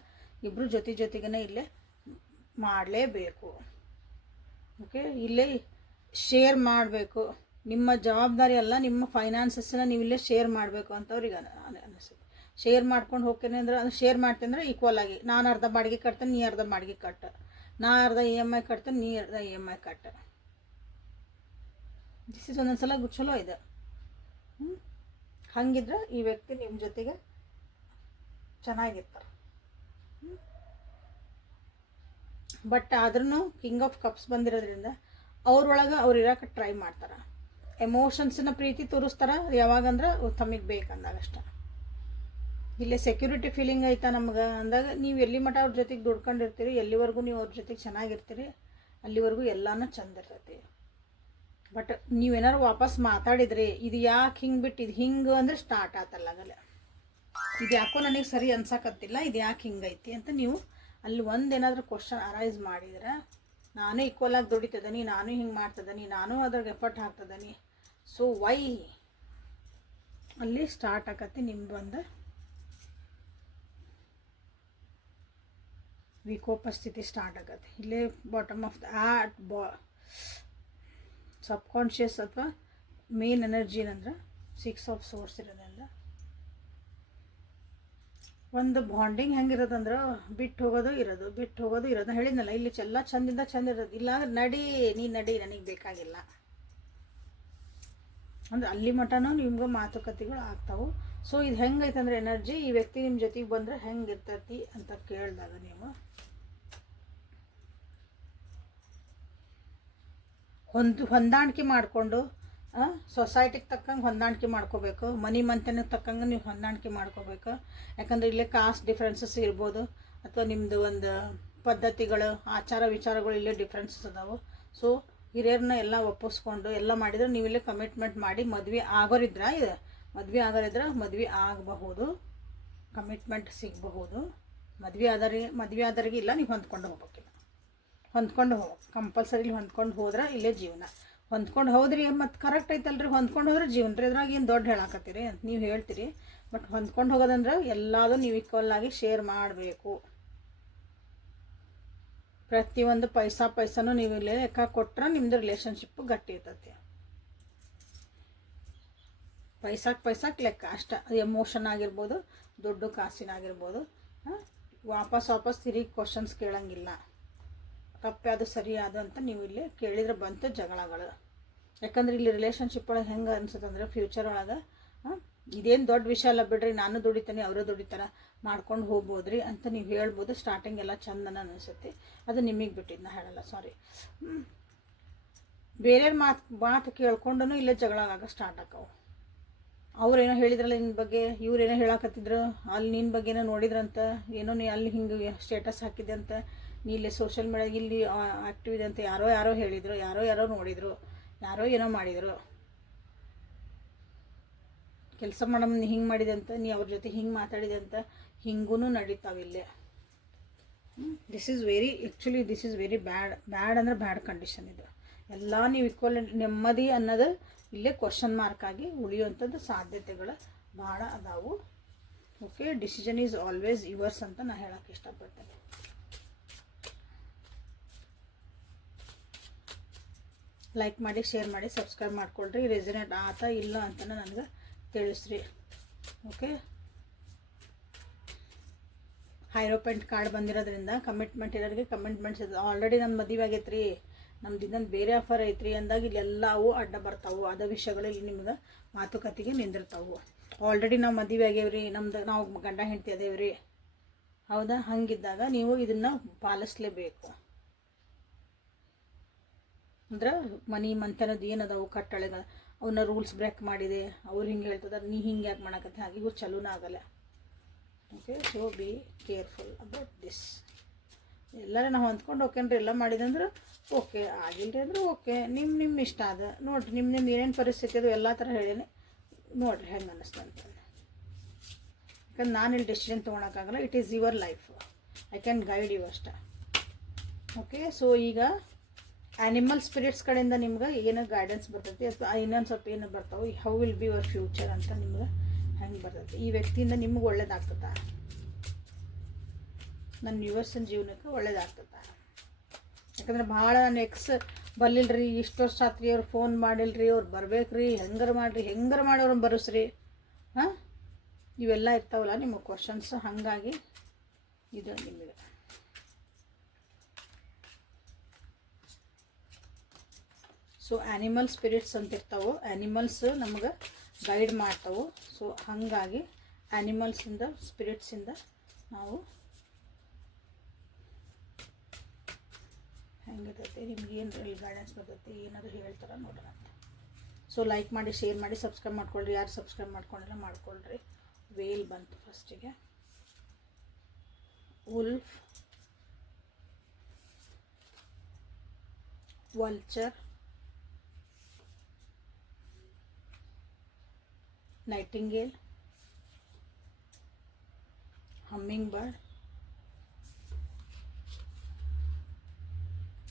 ಇಬ್ಬರು ಜೊತೆಗೇ ಇಲ್ಲೇ ಮಾಡಲೇಬೇಕು. ಓಕೆ, ಇಲ್ಲೇ ಶೇರ್ ಮಾಡಬೇಕು. ನಿಮ್ಮ ಜವಾಬ್ದಾರಿ ಅಲ್ಲ, ನಿಮ್ಮ ಫೈನಾನ್ಸಸ್ನ ನೀವು ಇಲ್ಲೇ ಶೇರ್ ಮಾಡಬೇಕು ಅಂತ ಅವ್ರಿಗೆ ಅನಿಸುತ್ತೆ. ಶೇರ್ ಮಾಡ್ಕೊಂಡು ಹೋಗ್ತೇನೆ ಅಂದ್ರೆ, ಅದು ಶೇರ್ ಮಾಡ್ತೇನೆ ಅಂದರೆ ಈಕ್ವಲ್ ಆಗಿ, ನಾನು ಅರ್ಧ ಬಾಡಿಗೆ ಕಟ್ತೇನೆ, ನೀ ಅರ್ಧ ಬಾಡಿಗೆ ಕಟ್ಟು, ನಾ ಅರ್ಧ EMI ಕಟ್ತೇನೆ, ನೀ ಅರ್ಧ EMI ಕಟ್ಟು. ದಿಸ್ ಇಸ್ ಒಂದೊಂದು ಸಲ ಚಲೋ ಇದೆ. ಹಂಗಿದ್ರೆ ಈ ವ್ಯಕ್ತಿ ನಿಮ್ಮ ಜೊತೆಗೆ ಚೆನ್ನಾಗಿರ್ತಾರೆ. ಬಟ್ ಆದ್ರೂ ಕಿಂಗ್ ಆಫ್ ಕಪ್ಸ್ ಬಂದಿರೋದ್ರಿಂದ ಅವ್ರೊಳಗೆ ಅವ್ರು ಇರೋಕೆ ಟ್ರೈ ಮಾಡ್ತಾರೆ. ಎಮೋಷನ್ಸನ್ನ ಪ್ರೀತಿ ತೋರಿಸ್ತಾರೆ ಯಾವಾಗಂದ್ರೆ ತಮಗೆ ಬೇಕಂದಾಗಷ್ಟ. ಇಲ್ಲೇ ಸೆಕ್ಯೂರಿಟಿ ಫೀಲಿಂಗ್ ಐತಾ ನಮ್ಗೆ ಅಂದಾಗ, ನೀವು ಎಲ್ಲಿ ಮಟ್ಟ ಅವ್ರ ಜೊತೆಗೆ ದುಡ್ಕೊಂಡಿರ್ತೀರಿ, ಎಲ್ಲಿವರೆಗೂ ನೀವು ಅವ್ರ ಜೊತೆಗೆ ಚೆನ್ನಾಗಿರ್ತೀರಿ ಅಲ್ಲಿವರೆಗೂ ಎಲ್ಲನೂ ಚಂದ ಇರ್ತೈತಿ. ಬಟ್ ನೀವೇನಾರು ವಾಪಸ್ ಮಾತಾಡಿದ್ರಿ, ಇದು ಯಾಕೆ ಹಿಂಗೆ ಬಿಟ್ಟು ಇದು ಹಿಂಗೆ ಅಂದ್ರೆ ಸ್ಟಾರ್ಟ್ ಆತಲ್ಲಾಗಲ್ಲ, ಇದು ಯಾಕೋ ನನಗೆ ಸರಿ ಅನ್ಸಕತ್ತಿಲ್ಲ, ಇದು ಯಾಕೆ ಹಿಂಗೈತಿ ಅಂತ ನೀವು ಅಲ್ಲಿ ಒಂದೇನಾದರೂ ಕ್ವಶನ್ ಅರೈಸ್ ಮಾಡಿದ್ರೆ, ನಾನು ಈಕ್ವಲಾಗಿ ದುಡಿತದನಿ, ನಾನು ಹಿಂಗೆ ಮಾಡ್ತದನಿ, ನಾನು ಅದ್ರಾಗ ಎಫರ್ಟ್ ಹಾಕ್ತದನಿ, ಸೊ ವೈ ಅಲ್ಲಿ ಸ್ಟಾರ್ಟ್ ಆಕತಿ ನಿಮ್ದು ಒಂದು ವಿಕೋಪ ಸ್ಥಿತಿ ಸ್ಟಾರ್ಟ್ ಆಗತ್ತೆ. ಇಲ್ಲೇ ಬಾಟಮ್ ಆಫ್ ದ ಸಬ್ಕಾನ್ಷಿಯಸ್ ಅಥವಾ ಮೇನ್ ಎನರ್ಜಿ ಏನಂದ್ರೆ 6 ಆಫ್ ಸೋರ್ಸ್ ಇರೋದ್ರಿಂದ ಒಂದು ಬಾಂಡಿಂಗ್ ಹೆಂಗಿರೋದಂದ್ರೆ ಬಿಟ್ಟು ಹೋಗೋದು ಇರೋದು ಹೇಳಿದ್ನಲ್ಲ, ಇಲ್ಲಿ ಎಲ್ಲ ಚಂದ ಇರೋದು. ಇಲ್ಲ ನಡಿ ನನಗೆ ಬೇಕಾಗಿಲ್ಲ ಅಂದ್ರೆ ಅಲ್ಲಿ ಮಟನೂ ನಿಮ್ಗೆ ಮಾತುಕತೆಗಳು ಆಗ್ತಾವೆ. ಸೊ ಇದು ಹೆಂಗೈತೆ ಅಂದ್ರೆ ಎನರ್ಜಿ, ಈ ವ್ಯಕ್ತಿ ನಿಮ್ಮ ಜೊತೆಗೆ ಬಂದರೆ ಹೆಂಗಿರ್ತೈತಿ ಅಂತ ಕೇಳಿದಾಗ ನೀವು ಹೊಂದಾಣಿಕೆ ಮಾಡಿಕೊಂಡು, ಸೊಸೈಟಿಗೆ ತಕ್ಕಂಗೆ ಹೊಂದಾಣಿಕೆ ಮಾಡ್ಕೋಬೇಕು, ಮನಿ ಮಂತನಕ್ಕೆ ತಕ್ಕಂಗೆ ನೀವು ಹೊಂದಾಣಿಕೆ ಮಾಡ್ಕೋಬೇಕು. ಯಾಕಂದರೆ ಇಲ್ಲೇ ಕಾಸ್ಟ್ ಡಿಫ್ರೆನ್ಸಸ್ ಇರ್ಬೋದು, ಅಥವಾ ನಿಮ್ಮದು ಒಂದು ಪದ್ಧತಿಗಳು, ಆಚಾರ ವಿಚಾರಗಳು ಇಲ್ಲೇ ಡಿಫ್ರೆನ್ಸಸ್ ಅದಾವೆ. ಸೊ ಹಿರಿಯರನ್ನ ಎಲ್ಲ ಒಪ್ಪಿಸ್ಕೊಂಡು ಎಲ್ಲ ಮಾಡಿದ್ರೆ ನೀವಿಲ್ಲೇ ಕಮಿಟ್ಮೆಂಟ್ ಮಾಡಿ ಮದುವೆ ಆಗೋರಿದ್ರೆ ಮದುವೆ ಆಗಬಹುದು, ಕಮಿಟ್ಮೆಂಟ್ ಸಿಗಬಹುದು. ಮದುವೆ ಆದರಿಗೆ ಇಲ್ಲ, ನೀವು ಹೊಂದ್ಕೊಂಡು ಹೋಗ್ಬೇಕಿಲ್ಲ, ಕಂಪಲ್ಸರಿ ಹೊಂದ್ಕೊಂಡು ಹೋದ್ರೆ ಇಲ್ಲೇ ಜೀವನ. ಹೊಂದ್ಕೊಂಡು ಹೋದ್ರಿ ಮತ್ತು ಕರೆಕ್ಟ್ ಐತಲ್ರಿ, ಹೊಂದ್ಕೊಂಡು ಹೋದ್ರೆ ಜೀವನ ರೀ, ಇದ್ರಾಗ ಏನು ದೊಡ್ಡ ಹೇಳಾಕತ್ತೀರಿ ಅಂತ ನೀವು ಹೇಳ್ತೀರಿ. ಬಟ್ ಹೊಂದ್ಕೊಂಡು ಹೋಗೋದಂದ್ರೆ ಎಲ್ಲದೂ ನೀವು ಈಕ್ವಲ್ ಆಗಿ ಶೇರ್ ಮಾಡಬೇಕು. ಪ್ರತಿಯೊಂದು ಪೈಸಾನು ನೀವು ಇಲ್ಲೇ ಲೆಕ್ಕ ಕೊಟ್ರೆ ನಿಮ್ಮದು ರಿಲೇಷನ್ಶಿಪ್ ಗಟ್ಟಿ ಇರ್ತೈತಿ. ಪೈಸಾಕ್ ಲೆಕ್ಕ ಅಷ್ಟ. ಎಮೋಷನ್ ಆಗಿರ್ಬೋದು, ದುಡ್ಡು ಕಾಸಿನಾಗಿರ್ಬೋದು, ವಾಪಸ್ ತಿರುಗಿ ಕ್ವಶನ್ಸ್ ಕೇಳಂಗಿಲ್ಲ. ತಪ್ಪೆ ಅದು ಸರಿ ಅದು ಅಂತ ನೀವು ಇಲ್ಲಿ ಕೇಳಿದ್ರೆ ಬಂತು ಜಗಳಗಳು. ಯಾಕಂದ್ರೆ ಇಲ್ಲಿ ರಿಲೇಷನ್ಶಿಪ್ ಒಳಗೆ ಹೆಂಗೆ ಅನ್ಸುತ್ತಂದ್ರೆ, ಫ್ಯೂಚರ್ ಒಳಗೆ ಇದೇನು ದೊಡ್ಡ ವಿಷಯ ಅಲ್ಲ ಬಿಡ್ರಿ, ನಾನು ದುಡಿತೇನೆ ಅವರು ದುಡಿತಾರೆ, ಮಾಡ್ಕೊಂಡು ಹೋಗ್ಬೋದ್ರಿ ಅಂತ ನೀವು ಹೇಳ್ಬೋದು. ಸ್ಟಾರ್ಟಿಂಗ್ ಎಲ್ಲ ಚಂದನ ಅನಿಸುತ್ತೆ, ಅದು ನಿಮಗೆ ಬಿಟ್ಟಿದ್ದು, ನಾ ಹೇಳಲ್ಲ, ಸಾರಿ. ಬೇರೆಯವ್ರ ಮಾತು ಕೇಳ್ಕೊಂಡು ಇಲ್ಲೇ ಜಗಳ ಆಗ ಸ್ಟಾರ್ಟ್ ಆಕವು. ಅವ್ರೇನೋ ಹೇಳಿದ್ರಲ್ಲ ನಿನ್ನ ಬಗ್ಗೆ, ಇವ್ರೇನೋ ಹೇಳಾಕತ್ತಿದ್ರು, ಅಲ್ಲಿ ನಿನ್ನ ಬಗ್ಗೆನೋ ನೋಡಿದ್ರಂತ, ಏನೋ ನೀ ಅಲ್ಲಿ ಹಿಂಗೆ ಸ್ಟೇಟಸ್ ಹಾಕಿದೆ ಅಂತ, ನೀ ಇಲ್ಲಿ ಸೋಷಿಯಲ್ ಮೀಡಿಯಾಗ ಇಲ್ಲಿ ಆ್ಯಕ್ಟಿವ್ ಇದೆ ಅಂತ ಯಾರೋ ಹೇಳಿದರು, ಯಾರೋ ನೋಡಿದರು, ಯಾರೋ ಏನೋ ಮಾಡಿದರು, ಕೆಲಸ ಮಾಡಮ್ಮ ನೀ ಹಿಂಗೆ ಮಾಡಿದೆ ಅಂತ, ನೀ ಅವ್ರ ಜೊತೆ ಹಿಂಗೆ ಮಾತಾಡಿದೆ ಅಂತ, ಹಿಂಗೂ ನಡೀತಾವಿಲ್ಲೇ. ದಿಸ್ ಈಸ್ ವೆರಿ ಬ್ಯಾಡ್ ಅಂದರೆ ಬ್ಯಾಡ್ ಕಂಡೀಷನ್ ಇದು. ಎಲ್ಲ ನೀವು ಈಕ್ವಲ್ ನೆಮ್ಮದಿ ಅನ್ನೋದು ಇಲ್ಲೇ ಕ್ವಶನ್ ಮಾರ್ಕ್ ಆಗಿ ಉಳಿಯುವಂಥದ್ದು ಸಾಧ್ಯತೆಗಳು ಭಾಳ ಅದಾವು. Okay, decision is always yours ಅಂತ ನಾನು ಹೇಳೋಕ್ಕೆ ಇಷ್ಟಪಡ್ತೇನೆ. ಲೈಕ್ ಮಾಡಿ, ಶೇರ್ ಮಾಡಿ, ಸಬ್ಸ್ಕ್ರೈಬ್ ಮಾಡ್ಕೊಳ್ರಿ. ರೆಸಿನೇಟ್ ಆತ ಇಲ್ಲ ಅಂತ ನನಗೆ ತಿಳಿಸ್ರಿ. ಓಕೆ, ಹೈರೋಪೆಂಟ್ ಕಾರ್ಡ್ ಬಂದಿರೋದ್ರಿಂದ ಕಮಿಟ್ಮೆಂಟ್ ಇರೋರಿಗೆ ಕಮಿಟ್ಮೆಂಟ್ಸ್ ಇದೆ. ಆಲ್ರೆಡಿ ನಮ್ಮ ಮದುವೆ ಆಗೈತೆ ರೀ, ನಮ್ದು ಇನ್ನೊಂದು ಬೇರೆ ಆಫರ್ ಐತ್ರಿ ಅಂದಾಗ ಇಲ್ಲೆಲ್ಲವೂ ಅಡ್ಡ ಬರ್ತಾವೆ. ಅದ ವಿಷಯಗಳು ಇಲ್ಲಿ ನಿಮ್ಗೆ ಮಾತುಕತೆಗೆ ನಿಂದಿರ್ತಾವೆ. ಆಲ್ರೆಡಿ ನಾವು ಮದುವೆ ಆಗ್ಯಾವ್ರಿ, ನಾವು ಗಂಡ ಹೆಂಡತಿ ಅದೇವ್ರಿ, ಹೌದಾ? ಹಂಗಿದ್ದಾಗ ನೀವು ಇದನ್ನು ಪಾಲಿಸ್ಲೇಬೇಕು. ಅಂದ್ರೆ ಮನಿ ಮಂತನದು ಏನದಾವು ಕಟ್ಟಳೆಗಳು ಅವನ್ನ ರೂಲ್ಸ್ ಬ್ರೇಕ್ ಮಾಡಿದೆ, ಅವ್ರು ಹಿಂಗೆ ಹೇಳ್ತದಾರೆ, ನೀ ಹಿಂಗೆ ಯಾಕೆ ಮಾಡಕತ್ತೆ, ಹಾಗೆ ಇವ್ರು ಚಲೋನ ಆಗಲ್ಲ. Okay, so be careful about this. ಎಲ್ಲರೂ ನಾವು ಹೊಂದ್ಕೊಂಡು ಓಕೆನ್ರಿ ಎಲ್ಲ ಮಾಡಿದಂದ್ರೆ ಓಕೆ, ಆಗಿಲ್ಲರಿ ಅಂದ್ರೆ ಓಕೆ, ನಿಮ್ಮ ಇಷ್ಟ ಅದ ನೋಡಿರಿ. ನಿಮ್ಮ ಏನೇನು ಪರಿಸ್ಥಿತಿ ಅದು ಎಲ್ಲ ಥರ ಹೇಳೀನಿ, ನೋಡಿರಿ ಹೆಂಗೆ ಅನ್ನಿಸ್ತು ಅಂತ. ಯಾಕಂದ್ರೆ ನಾನು ಇಲ್ಲಿ ಡೆಸಿಷನ್ ತೊಗೊಳಕ್ಕಾಗಲ್ಲ. It is your life, I can guide you ಅಷ್ಟೆ. ಓಕೆ, ಸೊ ಈಗ ಆ್ಯನಿಮಲ್ ಸ್ಪಿರಿಟ್ಸ್ ಕಡೆಯಿಂದ ನಿಮ್ಗೆ ಏನು ಗೈಡೆನ್ಸ್ ಬರ್ತೈತಿ ಅಥವಾ ಇನ್ನೊಂದು ಸ್ವಲ್ಪ ಏನು ಬರ್ತಾವೆ, how will be your future ಅಂತ ನಿಮ್ಗೆ ಹೆಂಗೆ ಬರ್ತೈತಿ, ಈ ವ್ಯಕ್ತಿಯಿಂದ ನಿಮ್ಗೆ ಒಳ್ಳೇದಾಗ್ತದ, ನನ್ನ ವ್ಯೂವರ್ಸಿನ ಜೀವನಕ್ಕೆ ಒಳ್ಳೇದಾಗ್ತದ. ಯಾಕಂದ್ರೆ ಭಾಳ ನನ್ನ ಎಕ್ಸ್ ಬರ್ಲಿಲ್ರಿ, ಇಷ್ಟು ವರ್ಷ ಆತ್ರಿ, ಅವ್ರು ಫೋನ್ ಮಾಡಿಲ್ರಿ, ಅವ್ರು ಬರ್ಬೇಕ್ರಿ, ಹೆಂಗಾರ ಮಾಡಿ ಅವ್ರನ್ನ ಬರೆಸ್ರಿ, ಹಾಂ, ಇವೆಲ್ಲ ಇರ್ತಾವಲ್ಲ ನಿಮ್ಮ ಕ್ವಶನ್ಸ್. ಹಾಗಾಗಿ ಇದು ನಿಮಗೆ ಸೊ ಆ್ಯನಿಮಲ್ ಸ್ಪಿರಿಟ್ಸ್ ಅಂತ ಇರ್ತಾವೆ, ಆ್ಯನಿಮಲ್ಸ್ ನಮ್ಗೆ ಗೈಡ್ ಮಾಡ್ತಾವೆ. ಸೊ ಹಾಗಾಗಿ ಆ್ಯನಿಮಲ್ಸಿಂದ ಸ್ಪಿರಿಟ್ಸಿಂದ ನಾವು ಹೆಂಗಿರ್ತೈತಿ, ನಿಮ್ಗೆ ಏನು ಗೈಡೆನ್ಸ್ ಬರ್ತೈತಿ, ಏನಾದರೂ ಹೇಳ್ತಾರ ನೋಡೋಣ ಅಂತ. ಸೊ ಲೈಕ್ ಮಾಡಿ, ಶೇರ್ ಮಾಡಿ, ಸಬ್ಸ್ಕ್ರೈಬ್ ಮಾಡ್ಕೊಳ್ರಿ. ಯಾರು ಸಬ್ಸ್ಕ್ರೈಬ್ ಮಾಡ್ಕೊಂಡಿಲ್ಲ ಮಾಡ್ಕೊಳ್ರಿ. ವೇಲ್ ಬಂತು ಫಸ್ಟಿಗೆ, wolf, vulture, Nightingale, humming bird.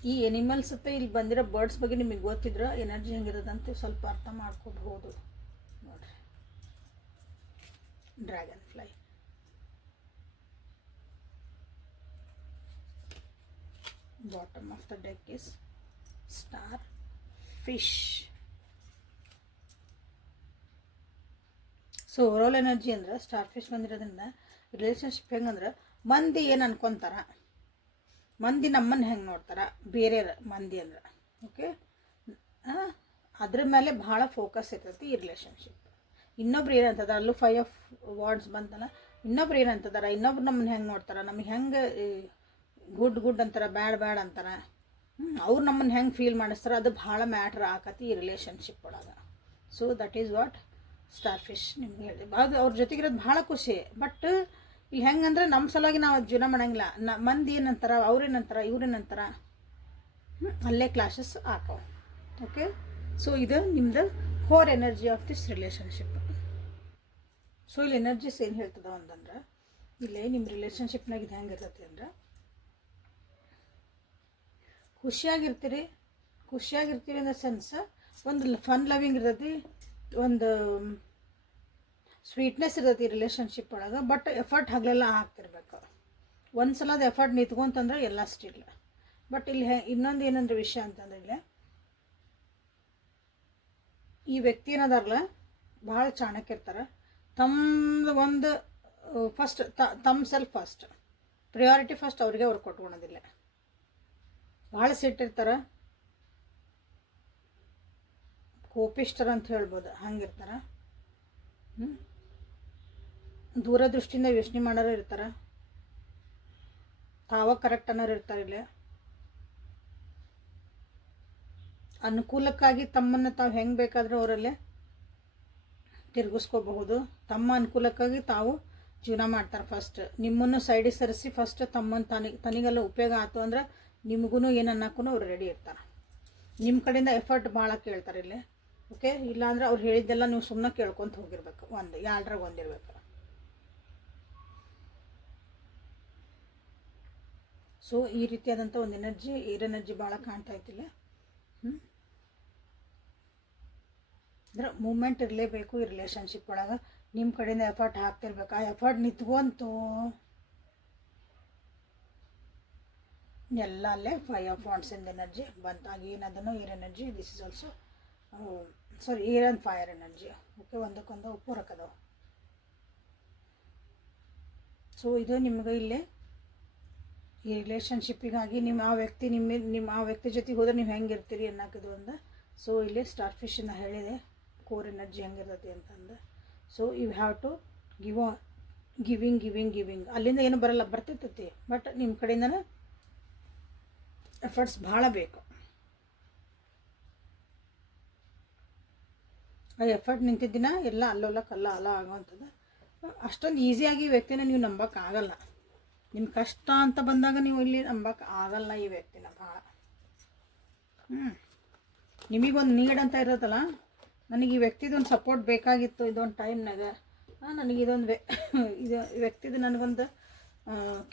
ಈ ಎನಿಮಲ್ಸ್ ಅಥವಾ ಇಲ್ಲಿ ಬಂದಿರೋ ಬರ್ಡ್ಸ್ ಬಗ್ಗೆ ನಿಮಗೆ ಗೊತ್ತಿದ್ರೆ ಎನರ್ಜಿ ಹೆಂಗಿರೋದಂತ ಸ್ವಲ್ಪ ಅರ್ಥ ಮಾಡ್ಕೋಬಹುದು ನೋಡ್ರಿ. Dragon fly, bottom of the deck is star fish. So overall energy ಅಂದ್ರೆ ಸ್ಟಾರ್ ಫಿಶ್ ಬಂದಿರೋದ್ರಿಂದ ರಿಲೇಷನ್ಶಿಪ್ ಹೆಂಗಂದ್ರೆ ಮಂದಿ ಏನು ಅನ್ಕೊತಾರ, ಮಂದಿ ನಮ್ಮನ್ನು ಹೆಂಗೆ ನೋಡ್ತಾರ, ಬೇರೆ ಮಂದಿ ಅಂದ್ರೆ ಓಕೆ, ಅದ್ರ ಮೇಲೆ ಭಾಳ ಫೋಕಸ್ ಇರ್ತೈತಿ ಈ ರಿಲೇಷನ್ಶಿಪ್. ಇನ್ನೊಬ್ರು ಏನಂತದ, ಅಲ್ಲೂ 5 ಆಫ್ ವಾರ್ಡ್ಸ್ ಬಂತಲ್ಲ, ಇನ್ನೊಬ್ರು ಏನಂತದಾರ, ಇನ್ನೊಬ್ರು ನಮ್ಮನ್ನು ಹೆಂಗೆ ನೋಡ್ತಾರೆ, ನಮಗೆ ಹೆಂಗೆ ಗುಡ್ ಅಂತಾರೆ, ಬ್ಯಾಡ್ ಅಂತಾರೆ, ಅವ್ರು ನಮ್ಮನ್ನು ಹೆಂಗೆ ಫೀಲ್ ಮಾಡಿಸ್ತಾರೆ, ಅದು ಭಾಳ ಮ್ಯಾಟ್ರ್ ಆಕತಿ ಈ ರಿಲೇಷನ್ಶಿಪ್ ಒಳಗೆ. So that is what star fish ನಿಮ್ಗೆ ಹೇಳಿದೆ. ಅದು ಅವ್ರ ಜೊತೆಗಿರೋದು ಭಾಳ ಖುಷಿ. ಬಟ್ ಇಲ್ಲಿ ಹೆಂಗಂದ್ರೆ ನಮ್ಮ ಸಲುವಾಗಿ ನಾವು ಜೀವನ ಮಾಡೋಂಗಿಲ್ಲ, ಮಂದಿ ಏನಂತಾರ, ಅವ್ರೇನಂತಾರ, ಇವ್ರೇನಂತಾರ, ಅಲ್ಲೇ ಕ್ಲಾಶಸ್ ಆಕವು. ಓಕೆ, ಸೊ ಇದು ನಿಮ್ದು core energy of this relationship. So ಇಲ್ಲಿ ಎನರ್ಜೀಸ್ ಏನು ಹೇಳ್ತದ ಅಂತಂದ್ರೆ, ಇಲ್ಲಿ ನಿಮ್ಮ ರಿಲೇಷನ್ಶಿಪ್ನಾಗ ಇದು ಹೆಂಗಿರ್ತೈತಿ ಅಂದ್ರೆ, ಖುಷಿಯಾಗಿರ್ತೀರಿ ಇನ್ ದ ಸೆನ್ಸ್ ಒಂದು ಫನ್ ಲವಿಂಗ್ ಇರ್ತೈತಿ, ಒಂದು ಸ್ವೀಟ್ನೆಸ್ ಇರ್ತೈತಿ ರಿಲೇಷನ್ಶಿಪ್ ಒಳಗೆ. ಬಟ್ ಎಫರ್ಟ್ ಹಗಲೆಲ್ಲ ಹಾಕ್ತಿರ್ಬೇಕು. ಒಂದು ಸಲದ ಎಫರ್ಟ್ ನಿಂತ್ಕೊಂತಂದ್ರೆ ಎಲ್ಲ ಸ್ಟಿಲ್. ಬಟ್ ಇಲ್ಲಿ ಇನ್ನೊಂದು ಏನಂದ್ರೆ ವಿಷಯ ಅಂತಂದ್ರೆ, ಇಲ್ಲಿ ಈ ವ್ಯಕ್ತಿ ಏನದಾರಲ್ಲ ಭಾಳ ಚಾಣಕ್ಯ ಇರ್ತಾರೆ. ತಮ್ಮದು ಒಂದು ಫಸ್ಟ್ ತಮ್ಮ ಸೆಲ್ಫ್ ಫಸ್ಟ್ ಪ್ರಿಯಾರಿಟಿ ಫಸ್ಟ್ ಅವ್ರಿಗೆ ಅವ್ರು ಕೊಟ್ಕೊಳೋದಿಲ್ಲ. ಭಾಳ ಸಿಟ್ಟಿರ್ತಾರೆ, ಕೋಪಿಸ್ಟರ್ ಅಂತ ಹೇಳ್ಬೋದು, ಹಂಗಿರ್ತಾರೆ. ದೂರದೃಷ್ಟಿಯಿಂದ ಯೋಚನೆ ಮಾಡೋರು ಇರ್ತಾರೆ, ತಾವ ಕರೆಕ್ಟ್ ಅನ್ನೋರು ಇರ್ತಾರೆ. ಇಲ್ಲಿ ಅನುಕೂಲಕ್ಕಾಗಿ ತಮ್ಮನ್ನು ತಾವು ಹೆಂಗೆ ಬೇಕಾದರೂ ಅವರಲ್ಲೇ ತಿರುಗಿಸ್ಕೋಬಹುದು. ತಮ್ಮ ಅನುಕೂಲಕ್ಕಾಗಿ ತಾವು ಜೀವನ ಮಾಡ್ತಾರೆ. ಫಸ್ಟ್ ನಿಮ್ಮನ್ನು ಸೈಡಿಗೆ ಸರಿಸಿ ಫಸ್ಟ್ ತಮ್ಮನ್ನು ತನಿಗೆಲ್ಲ ಉಪಯೋಗ ಆಯ್ತು ಅಂದ್ರೆ ನಿಮಗೂ ಏನು ಅನ್ನಕ್ಕೂ ಅವ್ರು ರೆಡಿ ಇರ್ತಾರೆ. ನಿಮ್ಮ ಕಡೆಯಿಂದ ಎಫರ್ಟ್ ಭಾಳ ಕೇಳ್ತಾರೆ ಇಲ್ಲಿ. ಓಕೆ, ಇಲ್ಲಾಂದ್ರೆ ಅವ್ರು ಹೇಳಿದ್ದೆಲ್ಲ ನೀವು ಸುಮ್ಮನೆ ಕೇಳ್ಕೊತ ಹೋಗಿರ್ಬೇಕು. ಯಾಳ್ರಾಗ ಒಂದಿರ್ಬೇಕು. ಸೊ ಈ ರೀತಿಯಾದಂಥ ಒಂದು ಎನರ್ಜಿ, ಏರ್ ಎನರ್ಜಿ ಭಾಳ ಕಾಣ್ತಾ ಇತ್ತಿಲ್ಲ. ಅಂದ್ರೆ ಮೂಮೆಂಟ್ ಇರಲೇಬೇಕು ಈ ರಿಲೇಷನ್ಶಿಪ್ ಒಳಗೆ. ನಿಮ್ಮ ಕಡೆಯಿಂದ ಎಫರ್ಟ್ ಹಾಕ್ತಿರ್ಬೇಕು. ಆ ಎಫರ್ಟ್ ನಿಂತ್ಕೊಂತು ಎಲ್ಲ ಅಲ್ಲೇ 5 ಆಫ್ ವಾಂಡ್ಸಿಂದ ಎನರ್ಜಿ ಬಂತಾಗ ಏನದನ್ನು air energy. This is also sorry air and fire energy. Okay, ಒಂದಕ್ಕೊಂದು ಪೂರಕ ಅದಾವ. ಸೊ ಇದು ನಿಮ್ಗೆ ಇಲ್ಲೇ ಈ ರಿಲೇಷನ್ಶಿಪ್ಪಿಗಾಗಿ ಆ ವ್ಯಕ್ತಿ ಜೊತೆಗೆ ಹೋದ್ರೆ ನೀವು ಹೆಂಗಿರ್ತೀರಿ ಅನ್ನೋದು ಒಂದು. ಸೊ ಇಲ್ಲಿ ಸ್ಟಾರ್ ಫಿಶನ್ನ ಹೇಳಿದೆ ಕೋರ್ ಎನರ್ಜಿ ಹೆಂಗಿರ್ತೈತಿ ಅಂತಂದು. So you have to giving ಅಲ್ಲಿಂದ ಏನು ಬರಲ್ಲ, ಬರ್ತಿರ್ತೈತಿ, ಬಟ್ ನಿಮ್ಮ ಕಡೆಯಿಂದನೇ ಎಫರ್ಟ್ಸ್ ಭಾಳ ಬೇಕು. ಆ ಎಫರ್ಟ್ ನಿಂತಿದ್ದಿನ ಎಲ್ಲ ಅಲ್ಲೋಲ ಕಲ್ಲ ಅಲ್ಲ ಆಗುವಂಥದ್ದು. ಅಷ್ಟೊಂದು ಈಸಿಯಾಗಿ ಈ ವ್ಯಕ್ತಿನ ನೀವು ನಂಬೋಕ್ಕಾಗಲ್ಲ. ನಿಮ್ಮ ಕಷ್ಟ ಅಂತ ಬಂದಾಗ ನೀವು ಇಲ್ಲಿ ನಂಬೋಕ್ಕಾಗಲ್ಲ ಈ ವ್ಯಕ್ತಿನ ಭಾಳ. ನಿಮಗೊಂದು ನೀಡ್ ಅಂತ ಇರೋದಲ್ಲ, ನನಗೆ ಈ ವ್ಯಕ್ತಿದೊಂದು ಸಪೋರ್ಟ್ ಬೇಕಾಗಿತ್ತು ಇದೊಂದು ಟೈಮ್ನಾಗ, ನನಗೆ ಇದು ವ್ಯಕ್ತಿದು ನನಗೊಂದು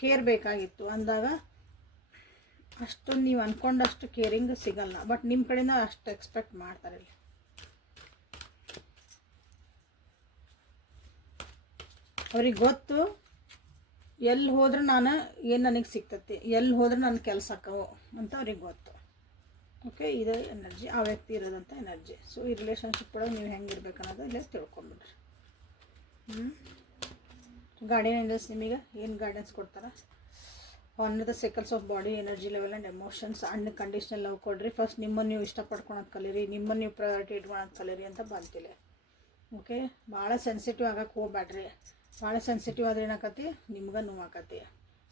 ಕೇರ್ ಬೇಕಾಗಿತ್ತು ಅಂದಾಗ ಅಷ್ಟೊಂದು ನೀವು ಅಂದ್ಕೊಂಡಷ್ಟು ಕೇರಿಂಗ್ ಸಿಗಲ್ಲ. ಬಟ್ ನಿಮ್ಮ ಕಡೆಯಿಂದ ಅಷ್ಟು ಎಕ್ಸ್ಪೆಕ್ಟ್ ಮಾಡ್ತಾರೆ ಇಲ್ಲಿ. ಅವ್ರಿಗೆ ಗೊತ್ತು ಎಲ್ಲಿ ಹೋದ್ರೆ ಏನು ನನಗೆ ಸಿಗ್ತೈತಿ, ಎಲ್ಲಿ ಹೋದ್ರೆ ನನ್ನ ಕೆಲಸ ಆಕವು ಅಂತ ಅವ್ರಿಗೆ ಗೊತ್ತು. ಓಕೆ, ಇದು ಎನರ್ಜಿ ಆ ವ್ಯಕ್ತಿ ಇರೋದಂಥ ಎನರ್ಜಿ. ಸೊ ಈ ರಿಲೇಷನ್ಶಿಪ್ ಒಳಗೆ ನೀವು ಹೆಂಗಿರ್ಬೇಕು ಅನ್ನೋದು ಇಲ್ಲೇ ತಿಳ್ಕೊಂಬಿಡ್ರಿ. ಗಾರ್ಡಿಯನ್ ಏಂಜಲ್ಸ್ ನಿಮಗೆ ಏನು ಗೈಡೆನ್ಸ್ ಕೊಡ್ತಾರೆ? Honour the cycles of body, energy level and emotions, unconditional love ಕೊಡ್ರಿ. ಫಸ್ಟ್ ನಿಮ್ಮನ್ನು ನೀವು ಇಷ್ಟಪಡ್ಕೊಳೋದು ಕಲೀರಿ, ನಿಮ್ಮನ್ನು ನೀವು ಪ್ರಯಾರಿಟಿ ಇಟ್ಕೊಳೋದು ಕಲೀರಿ ಅಂತ ಬಂತಿಲ್ಲ. ಓಕೆ, ಭಾಳ ಸೆನ್ಸಿಟಿವ್ ಆಗಕ್ಕೆ ಹೋಗ್ಬೇಡ್ರಿ. ಭಾಳ ಸೆನ್ಸಿಟಿವ್ ಆದರೆ ಏನಾಕತಿ, ನಿಮ್ಗೆ ನೋವಾಕತಿ.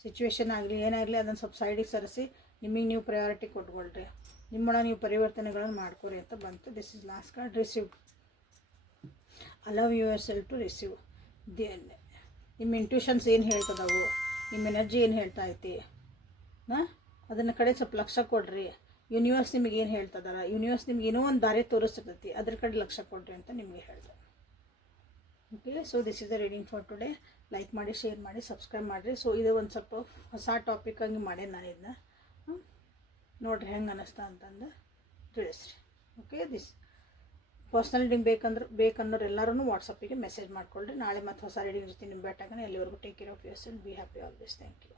ಸಿಚುವೇಶನ್ ಆಗಲಿ ಏನಾಗಲಿ ಅದನ್ನು ಸ್ವಲ್ಪ ಸೈಡಿಗೆ ಸರಿಸಿ ನಿಮಗೆ ನೀವು ಪ್ರಯಾರಿಟಿ ಕೊಟ್ಕೊಳ್ರಿ. ನಿಮ್ಮೊಳಗೆ ನೀವು ಪರಿವರ್ತನೆಗಳನ್ನು ಮಾಡ್ಕೊರಿ ಅಂತ ಬಂತು. This is last card. Receive, allow yourself to receive. ನಿಮ್ಮ ಇಂಟ್ಯೂಷನ್ಸ್ ಏನು ಹೇಳ್ತದವು, ನಿಮ್ಮ ಎನರ್ಜಿ ಏನು ಹೇಳ್ತಾ ಐತಿ, ಅದನ್ನು ಕಡೆ ಸ್ವಲ್ಪ ಲಕ್ಷ್ಯ ಕೊಡ್ರಿ. ಯೂನಿವರ್ಸ್ ನಿಮಗೆ ಏನು ಹೇಳ್ತದಾರ, ಯೂನಿವರ್ಸ್ ನಿಮ್ಗೆ ಏನೋ ಒಂದು ದಾರಿ ತೋರಿಸ್ತೈತಿ, ಅದ್ರ ಕಡೆ ಲಕ್ಷ್ಯ ಕೊಡ್ರಿ ಅಂತ ನಿಮಗೆ ಹೇಳ್ತಾರೆ. Okay, so this is the reading for today. Like ಮಾಡಿ, ಶೇರ್ ಮಾಡಿ, ಸಬ್ಸ್ಕ್ರೈಬ್ ಮಾಡಿರಿ. ಸೊ ಇದು ಒಂದು ಸ್ವಲ್ಪ ಹೊಸ ಟಾಪಿಕ್ ಆಗಿ ಮಾಡೇನಿ ನಾನು ಇದನ್ನ. ನೋಡಿರಿ ಹೆಂಗೆ ಅನ್ನಿಸ್ತಾ ಅಂತಂದು ತಿಳಿಸ್ರಿ. ಓಕೆ, ದಿಸ್ ಪರ್ಸ್ನಲ್ ರೀಡಿಂಗ್ ಬೇಕನ್ನೋರು ಎಲ್ಲರೂ ವಾಟ್ಸಪ್ಪಿಗೆ ಮೆಸೇಜ್ ಮಾಡ್ಕೊಳ್ರಿ. ನಾಳೆ ಮತ್ತೆ ಹೊಸ ರೀಡಿಂಗ್ ಜೊತೆ ನಿಮ್ಮ ಭೇಟಿಯಾಗೋಣ. ಎಲ್ಲಿವರೆಗೂ take care of yourself, be happy always. Thank you.